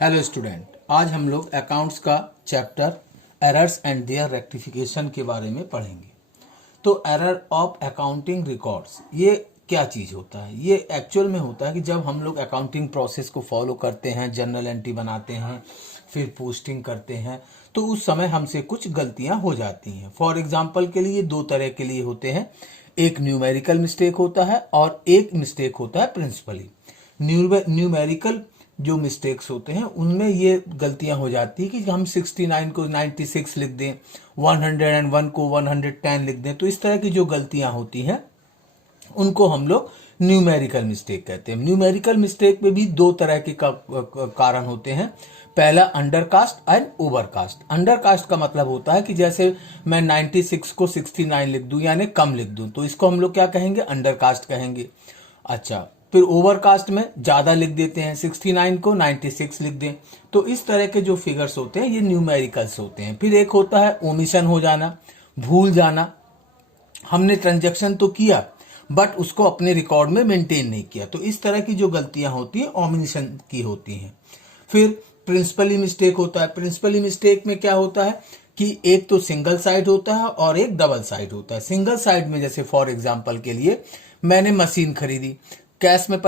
Hello student, आज हम लोग अकाउंट्स का chapter errors and their rectification के बारे में पढ़ेंगे। तो एरर ऑफ अकाउंटिंग रिकॉर्ड्स ये क्या चीज़ होता है? ये एक्चुअल में होता है कि जब हम लोग अकाउंटिंग प्रोसेस को फॉलो करते हैं, जर्नल एंट्री बनाते हैं, फिर पोस्टिंग करते हैं, तो उस समय हमसे कुछ गलतियां हो जाती हैं। फॉर एग्जाम्पल के लिए दो तरह के लिए होते हैं, एक न्यूमेरिकल मिस्टेक होता है और एक मिस्टेक होता है प्रिंसिपली। न्यूमेरिकल जो मिस्टेक्स होते हैं उनमें ये गलतियां हो जाती है कि हम 69 को 96 लिख दें, 101 को 110 लिख दें। तो इस तरह की जो गलतियां होती हैं उनको हम लोग न्यूमेरिकल मिस्टेक कहते हैं। न्यूमेरिकल मिस्टेक में भी दो तरह के कारण होते हैं। पहला अंडरकास्ट एंड ओवरकास्ट। अंडरकास्ट का मतलब होता है कि जैसे मैं 96 को 69 लिख दूं यानी कम लिख दूं, तो इसको हम लोग क्या कहेंगे? अंडरकास्ट कहेंगे। अच्छा, फिर ओवरकास्ट में ज्यादा लिख देते हैं, 69 को 96 लिख दें। तो इस तरह के जो फिगर्स होते हैं ये न्यूमेरिकल्स होते हैं। फिर एक होता है ओमिशन हो जाना, भूल जाना। हमने ट्रांजैक्शन तो किया बट उसको अपने रिकॉर्ड में मेंटेन नहीं किया, तो इस तरह की जो गलतियां होती हैं ओमिशन की होती हैं। फिर प्रिंसिपली मिस्टेक होता है। प्रिंसिपली मिस्टेक में क्या होता है कि एक तो सिंगल साइड होता है और एक डबल साइड होता है। सिंगल साइड में जैसे फॉर एग्जांपल के लिए मैंने मशीन खरीदी, कैश में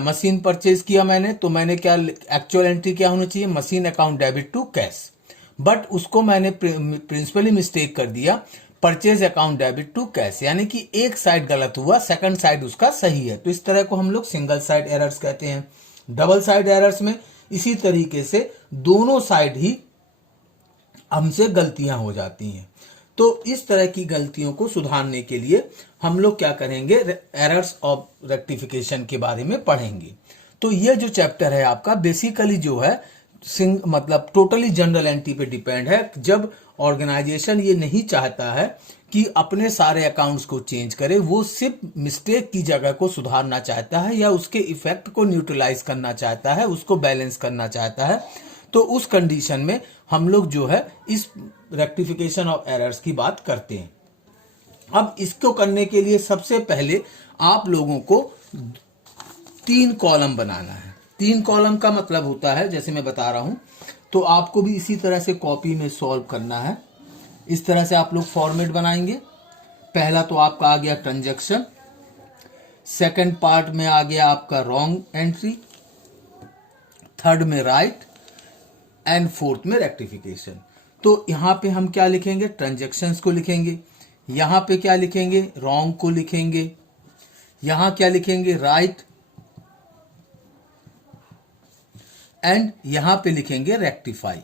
मशीन परचेज किया मैंने, तो मैंने क्या एक्चुअल एंट्री क्या होनी चाहिए? Machine account debit to cash, but उसको मैंने प्रिंसिपली मिस्टेक कर दिया purchase account debit to cash, यानी कि एक साइड गलत हुआ, सेकंड साइड उसका सही है। तो इस तरह को हम लोग सिंगल साइड एरर्स कहते हैं। डबल साइड एरर्स में इसी तरीके से दोनों साइड ही हमसे गलतियां हो जाती हैं। तो इस तरह की गलतियों को सुधारने के लिए हम लोग क्या करेंगे? एरर्स ऑफ रेक्टिफिकेशन के बारे में पढ़ेंगे। तो ये जो चैप्टर है आपका बेसिकली जो है मतलब टोटली जनरल एंट्री पे डिपेंड है। जब ऑर्गेनाइजेशन ये नहीं चाहता है कि अपने सारे अकाउंट्स को चेंज करे, वो सिर्फ मिस्टेक की जगह को सुधारना चाहता है या उसके इफेक्ट को न्यूट्रलाइज करना चाहता है, उसको बैलेंस करना चाहता है, तो उस कंडीशन में हम लोग जो है इस रेक्टिफिकेशन ऑफ एरर्स की बात करते हैं। अब इसको करने के लिए सबसे पहले आप लोगों को 3 कॉलम बनाना है। 3 कॉलम का मतलब होता है, जैसे मैं बता रहा हूं, तो आपको भी इसी तरह से कॉपी में सॉल्व करना है। इस तरह से आप लोग फॉर्मेट बनाएंगे। पहला तो आपका आ गया ट्रांजैक्शन, सेकंड पार्ट में आ गया आपका रॉन्ग एंट्री, थर्ड में राइट एंड फोर्थ में रेक्टिफिकेशन। तो यहां पे हम क्या लिखेंगे? ट्रांजैक्शंस को लिखेंगे। यहां पे क्या लिखेंगे? रॉन्ग को लिखेंगे। यहां क्या लिखेंगे? राइट एंड यहां पे लिखेंगे रेक्टिफाई।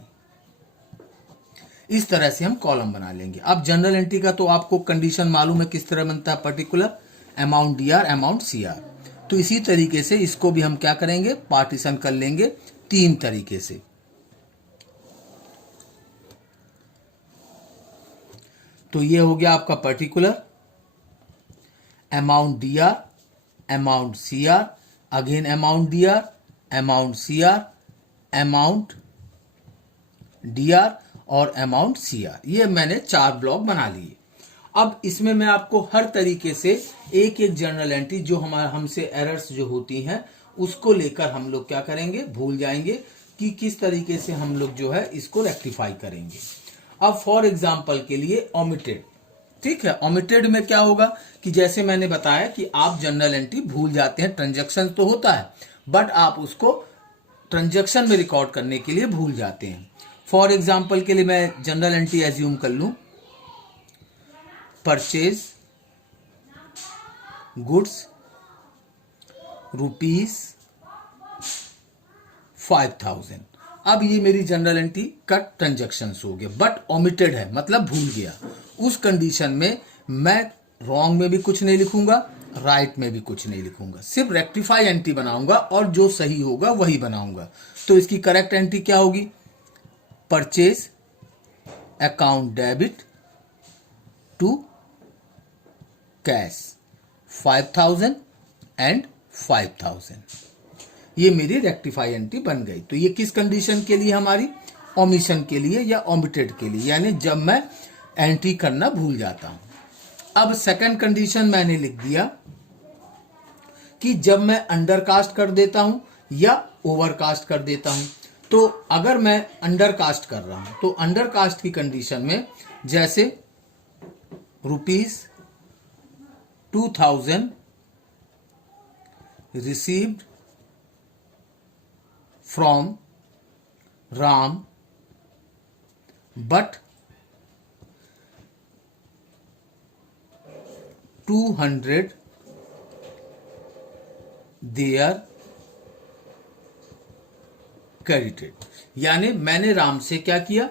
इस तरह से हम कॉलम बना लेंगे। अब जनरल एंट्री का तो आपको कंडीशन मालूम है किस तरह बनता है, particular amount DR amount CR. तो इसी तरीके से इसको भी हम क्या करेंगे? पार्टीशन कर लेंगे 3 तरीके से। तो ये हो गया आपका particular, amount DR amount CR, again amount DR amount CR, amount DR और अमाउंट सीआर। ये मैंने 4 ब्लॉक बना लिए। अब इसमें मैं आपको हर तरीके से एक एक जर्नल एंट्री जो हमसे एरर्स जो होती हैं उसको लेकर हम लोग क्या करेंगे? भूल जाएंगे कि किस तरीके से हम लोग जो है इसको रेक्टिफाई करेंगे। अब फॉर एग्जाम्पल के लिए ओमिटेड, ठीक है। ओमिटेड में क्या होगा कि जैसे मैंने बताया कि आप जनरल एंट्री भूल जाते हैं, ट्रांजैक्शन तो होता है बट आप उसको ट्रांजैक्शन में रिकॉर्ड करने के लिए भूल जाते हैं। फॉर एग्जाम्पल के लिए मैं जनरल एंट्री एज्यूम कर लूं, परचेज गुड्स ₹5000। अब ये मेरी जनरल एंट्री का ट्रांजैक्शन हो गया बट ओमिटेड है, मतलब भूल गया। उस कंडीशन में मैं रॉन्ग में भी कुछ नहीं लिखूंगा, राइट में भी कुछ नहीं लिखूंगा, सिर्फ रेक्टिफाई एंट्री बनाऊंगा और जो सही होगा वही बनाऊंगा। तो इसकी करेक्ट एंट्री क्या होगी? Purchase account debit to cash 5000 and 5000। ये मेरी रेक्टिफाई एंट्री बन गई। तो ये किस कंडीशन के लिए? हमारी ओमिशन के लिए या ओमिटेड के लिए, यानी जब मैं एंट्री करना भूल जाता हूं। अब सेकंड कंडीशन मैंने लिख दिया कि जब मैं अंडरकास्ट कर देता हूं या ओवरकास्ट कर देता हूं। तो अगर मैं अंडर कास्ट कर रहा हूं तो अंडर कास्ट की कंडीशन में जैसे ₹2000 received from Ram but 200 they are credited। यानी मैंने राम से क्या किया,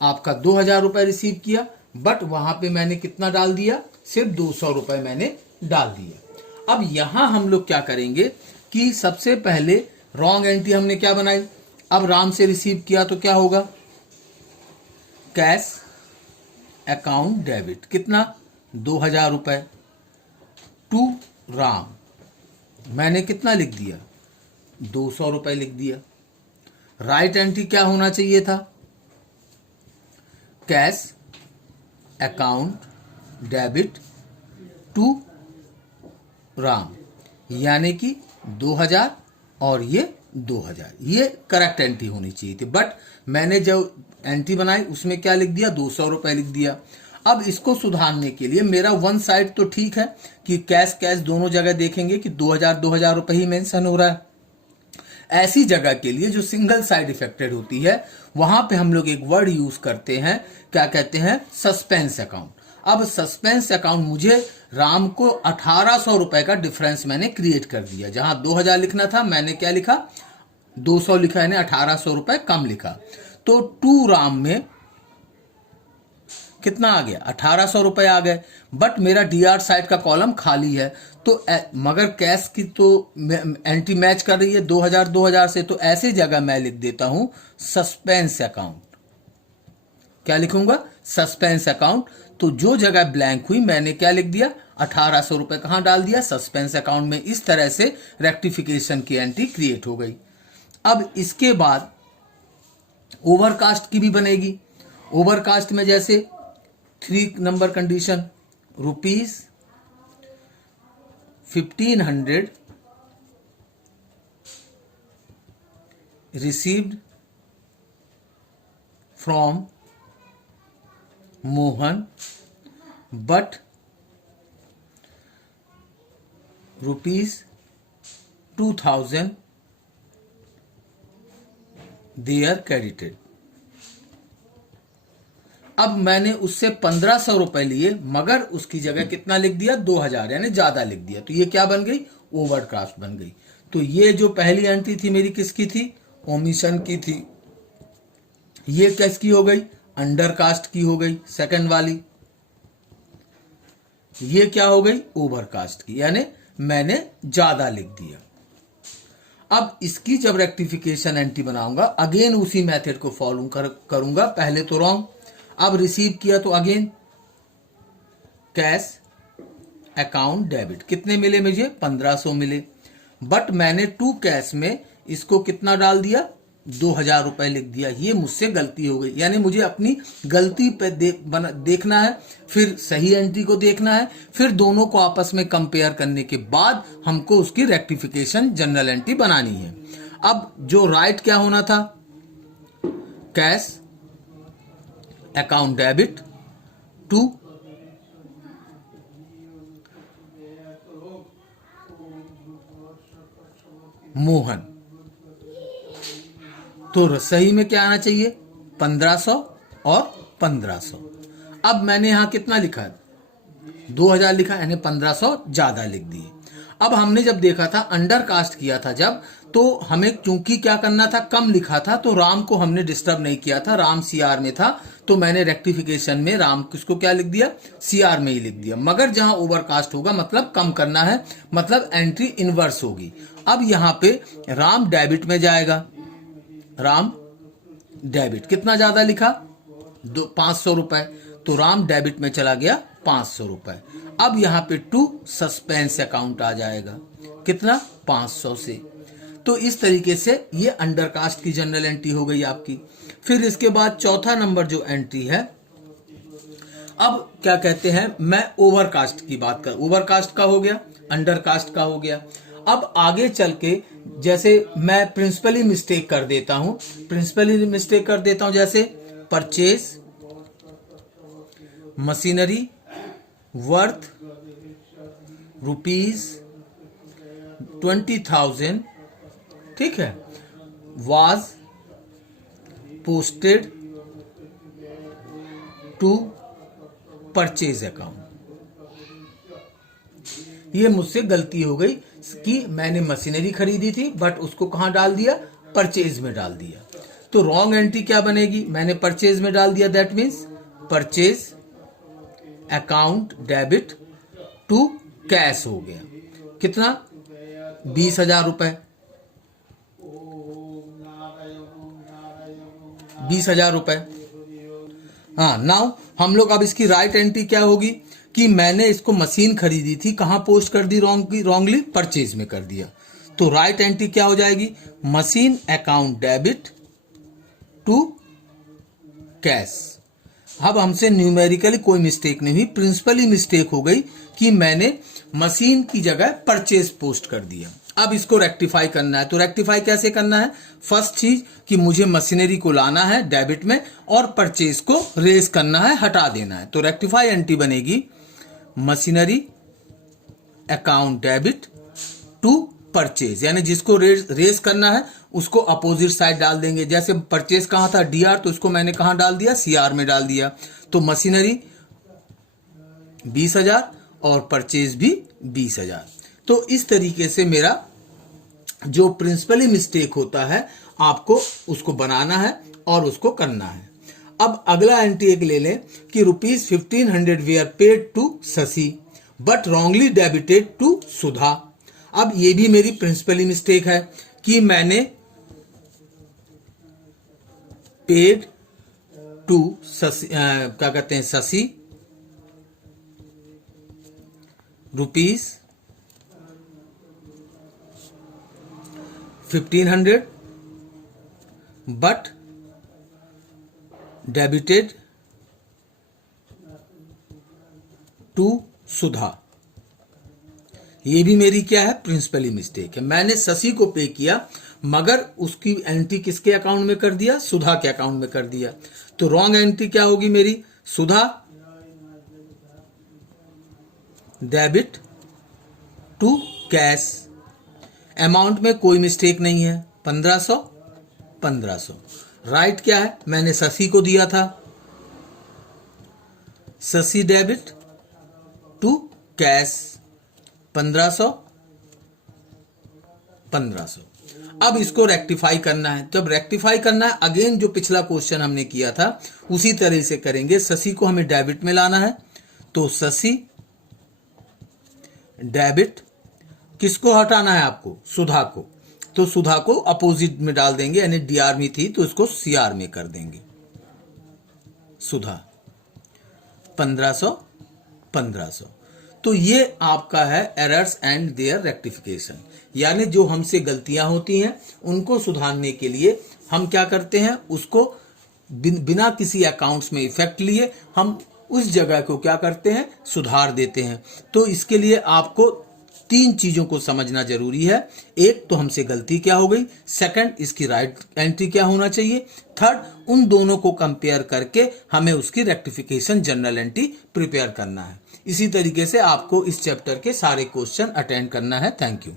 आपका 2000 रुपए रिसीव किया, बट वहां पे मैंने कितना डाल दिया, सिर्फ 200 रुपए मैंने डाल दिया। अब यहां हम लोग क्या करेंगे कि सबसे पहले रॉन्ग एंट्री हमने क्या बनाई, अब राम से रिसीव किया तो क्या होगा, कैश अकाउंट डेबिट, कितना 2000 रुपए टू राम, मैंने कितना लिख दिया 200 रुपए लिख दिया। राइट एंट्री क्या होना चाहिए था, cash account debit to Ram, यानी कि 2000 और ये 2000, ये करेक्ट एंट्री होनी चाहिए थी। बट मैंने जो एंट्री बनाई उसमें क्या लिख दिया, 200 रुपए लिख दिया। अब इसको सुधारने के लिए मेरा वन साइड तो ठीक है कि कैश कैश दोनों जगह देखेंगे कि 2000 रुपए ही मेंशन हो रहा है। ऐसी जगह के लिए जो सिंगल साइड इफेक्टेड होती है वहां पे हम लोग एक वर्ड यूज करते हैं, क्या कहते हैं, सस्पेंस अकाउंट। अब सस्पेंस अकाउंट, मुझे राम को 1800 रुपए का डिफरेंस मैंने क्रिएट कर दिया। जहां 2000 लिखना था मैंने क्या लिखा, 200 लिखा, यानी 1800 रुपए कम लिखा। तो टू राम में कितना आ गया, 1800 रुपए आ गए। बट मेरा डीआर साइड का कॉलम खाली है, तो मगर कैश की तो एंट्री मैच कर रही है 2000 से, तो ऐसी जगह मैं लिख देता हूं सस्पेंस अकाउंट। क्या लिखूंगा, सस्पेंस अकाउंट। तो जो जगह ब्लैंक हुई मैंने क्या लिख दिया, 1800 रुपए कहां डाल दिया, सस्पेंस अकाउंट में। इस तरह से रेक्टिफिकेशन की एंट्री क्रिएट हो गई। अब इसके बाद ओवरकास्ट की भी बनेगी। ओवरकास्ट में जैसे 3 number condition, ₹1500 received from Mohan but ₹2000 they are credited। अब मैंने उससे 1500 रुपए लिए, मगर उसकी जगह कितना लिख दिया, 2000, यानी ज्यादा लिख दिया। तो ये क्या बन गई, ओवरकास्ट बन गई। तो ये जो पहली एंट्री थी मेरी किसकी थी, ओमिशन की थी। ये किसकी हो गई, अंडरकास्ट की हो गई सेकंड वाली। ये क्या हो गई, ओवरकास्ट की, यानी मैंने ज्यादा लिख दिया। अब इसकी जब रेक्टिफिकेशन एंट्री बनाऊंगा, अगेन उसी मेथड को फॉलो करूंगा। पहले तो रॉन्ग, अब रिसीव किया तो अगेन कैश अकाउंट डेबिट, कितने मिले मुझे, 1500 मिले। बट मैंने टू कैश में इसको कितना डाल दिया, 2000 रुपए लिख दिया। ये मुझसे गलती हो गई, यानी मुझे अपनी गलती पे देखना है, फिर सही एंट्री को देखना है, फिर दोनों को आपस में कंपेयर करने के बाद हमको उसकी रेक्टिफिकेशन जनरल एंट्री बनानी है। अब जो राइट क्या होना था, cash account debit to Mohan. तो सही में क्या आना चाहिए, 1500 और 1500। अब मैंने यहां कितना लिखा, 2000 लिखा, यानी 1500 ज्यादा लिख दिए। अब हमने जब देखा था, अंडर कास्ट किया था जब, तो हमें चूंकि क्या करना था, कम लिखा था, तो राम को हमने डिस्टर्ब नहीं किया था, राम सीआर में था, तो मैंने रेक्टिफिकेशन में राम किसको क्या लिख दिया, सीआर में ही लिख दिया। मगर जहां ओवरकास्ट होगा मतलब कम करना है, मतलब एंट्री इनवर्स होगी। अब यहां पे राम डेबिट में जाएगा, राम डेबिट, कितना ज्यादा लिखा, 500 रुपए, तो राम डेबिट में चला गया 500 रुपए। अब यहां पे टू सस्पेंस अकाउंट आ जाएगा, कितना, 500 से। तो इस तरीके से ये अंडरकास्ट की जनरल एंट्री हो गई आपकी। फिर इसके बाद चौथा नंबर जो एंट्री है, अब क्या कहते हैं, मैं ओवरकास्ट की बात कर, ओवरकास्ट का हो गया, अंडरकास्ट का हो गया। अब आगे चल के जैसे मैं प्रिंसिपली मिस्टेक कर देता हूं, जैसे परचेज मशीनरी वर्थ ₹20,000, ठीक है, was posted to purchase account. ये मुझसे गलती हो गई कि मैंने मशीनरी खरीदी थी बट उसको कहां डाल दिया, परचेज में डाल दिया। तो रॉन्ग एंट्री क्या बनेगी, मैंने परचेज में डाल दिया, that means purchase account debit to cash हो गया। कितना, 20,000 रुपए, 20,000 रुपए। हाँ, नाउ हम लोग अब इसकी राइट एंट्री क्या होगी कि मैंने इसको मशीन खरीदी थी, कहां पोस्ट कर दी रॉन्गली, परचेज में कर दिया। तो राइट एंट्री क्या हो जाएगी, machine account debit to cash. अब हमसे न्यूमेरिकली कोई मिस्टेक नहीं हुई, प्रिंसिपली मिस्टेक हो गई कि मैंने मशीन की जगह परचेज पोस्ट कर दिया। अब इसको रेक्टिफाई करना है, तो रेक्टिफाई कैसे करना है, फर्स्ट चीज कि मुझे मशीनरी को लाना है डेबिट में और परचेज को रेस करना है, हटा देना है। तो रेक्टिफाई एंट्री बनेगी machinery account debit to purchase, यानी जिसको रेस करना है उसको अपोजिट साइड डाल देंगे। जैसे परचेज कहां था, डीआर, तो उसको मैंने कहां डाल दिया, सीआर में डाल दिया। तो मशीनरी 20,000 और परचेज भी 20,000। तो इस तरीके से मेरा जो प्रिंसिपली मिस्टेक होता है आपको उसको बनाना है और उसको करना है। अब अगला एंट्री एक ले लें कि ₹1500 were paid to Shashi but wrongly debited to Sudha. अब ये भी मेरी प्रिंसिपली मिस्टेक है कि मैंने पेड टू शशि, क्या कहते हैं, शशि ₹1500 बट डेबिटेड टू सुधा। ये भी मेरी क्या है, प्रिंसिपली मिस्टेक है। मैंने शशि को पे किया मगर उसकी एंट्री किसके अकाउंट में कर दिया, सुधा के अकाउंट में कर दिया। तो रॉन्ग एंट्री क्या होगी मेरी, सुधा डेबिट टू कैश। अमाउंट में कोई मिस्टेक नहीं है, 1500। राइट क्या है, मैंने शशि को दिया था, शशि डेबिट टू कैश 1500। अब इसको रेक्टिफाई करना है। जब रेक्टिफाई करना है, अगेन जो पिछला क्वेश्चन हमने किया था उसी तरह से करेंगे। शशि को हमें डेबिट में लाना है, तो शशि डेबिट, किसको हटाना है आपको, सुधा को। तो सुधा को अपोजिट में डाल देंगे, यानी डीआर में थी तो इसको सीआर में कर देंगे। सुधा 1500। तो ये आपका है एरर्स एंड देयर रेक्टिफिकेशन, यानी जो हमसे गलतियां होती हैं उनको सुधारने के लिए हम क्या करते हैं, उसको बिना किसी अकाउंट्स में इफेक्ट लिए हम उस जगह को क्या करते हैं, सुधार देते हैं। तो इसके लिए आपको 3 चीजों को समझना जरूरी है। एक तो हमसे गलती क्या हो गई, सेकंड इसकी राइट एंट्री क्या होना चाहिए, थर्ड उन दोनों को कंपेयर करके हमें उसकी रेक्टिफिकेशन जनरल एंट्री प्रिपेयर करना है। इसी तरीके से आपको इस चैप्टर के सारे क्वेश्चन अटेंड करना है। Thank you.